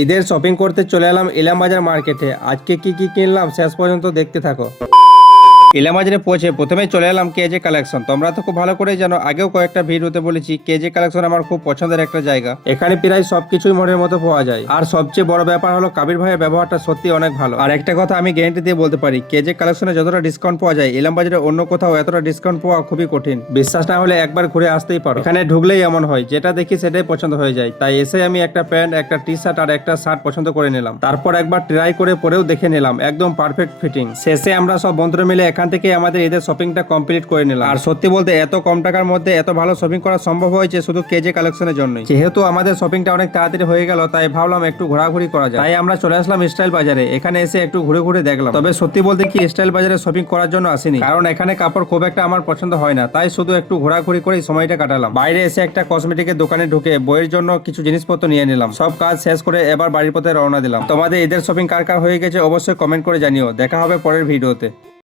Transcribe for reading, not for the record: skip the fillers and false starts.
ঈদের শপিং করতে চলে এলাম ইলামবাজার মার্কেটে। আজকে কি কি কিনলাম শেষ পর্যন্ত দেখতে থাকো। ইলামবাজারে পৌঁছে প্রথমেই চলে এলাম কেজে কালেকশন। তোমরা তো খুব ভালো করেই জানো, আগেও কয়েকটা ভিডিওতে বলেছি কেজে কালেকশন আমার খুব পছন্দের একটা জায়গা। এখানে প্রায় সবকিছুই মনের মতো পাওয়া যায়। আর সবচেয়ে বড় ব্যাপার হলো কাবির ভাইয়ের ব্যবহারটা সত্যি অনেক ভালো। আর একটা কথা আমি গ্যারান্টি দিয়ে বলতে পারি, কেজে কালেকশনে যতটা ডিসকাউন্ট পাওয়া যায় ইলামবাজারে অন্য কোথাও এতটা ডিসকাউন্ট পাওয়া খুবই কঠিন। বিশ্বাস না হলে একবার ঘুরে আসতেই পারো। এখানে ঢুকলেই এমন হয়, যেটা দেখি সেটাই পছন্দ হয়ে যায়। তাই এসে আমি একটা প্যান্ট, একটা টি শার্ট আর একটা শার্ট পছন্দ করে নিলাম। তারপর একবার ট্রাই করে পরেও দেখে নিলাম, একদম পারফেক্ট ফিটিং। শেষে আমরা সব বন্ধুরা মিলে এখান থেকে আমাদের ঈদের শপিংটা কমপ্লিট করে নিলাম। আর সত্যি বলতে এত কম টাকার মধ্যে এত ভালো শপিং করা সম্ভব হয়েছে শুধু কেজে কালেকশনের জন্যই। যেহেতু আমাদের শপিংটা অনেক তাড়াতাড়ি হয়ে গেল, তাই ভাবলাম একটু ঘোরাঘুরি করা যায়। তাই আমরা চলে আসলাম স্টাইল বাজারে। এখানে এসে একটু ঘুরে ঘুরে দেখলাম। তবে সত্যি বলতে কি স্টাইল বাজারে শপিং করার জন্য আসিনি, কারণ এখানে কাপড় খুব একটা আমার পছন্দ হয় না। তাই শুধু একটু ঘোরাঘুরি করেই সময়টা কাটালাম। বাইরে এসে একটা কসমেটিকের দোকানে ঢুকে বইয়ের জন্য কিছু জিনিসপত্র নিয়ে নিলাম। সব কাজ শেষ করে এবার বাড়ির পথে রওনা দিলাম। তোমাদের ঈদের শপিং কার কার হয়ে গেছে অবশ্যই কমেন্ট করে জানিও। দেখা হবে পরের ভিডিওতে।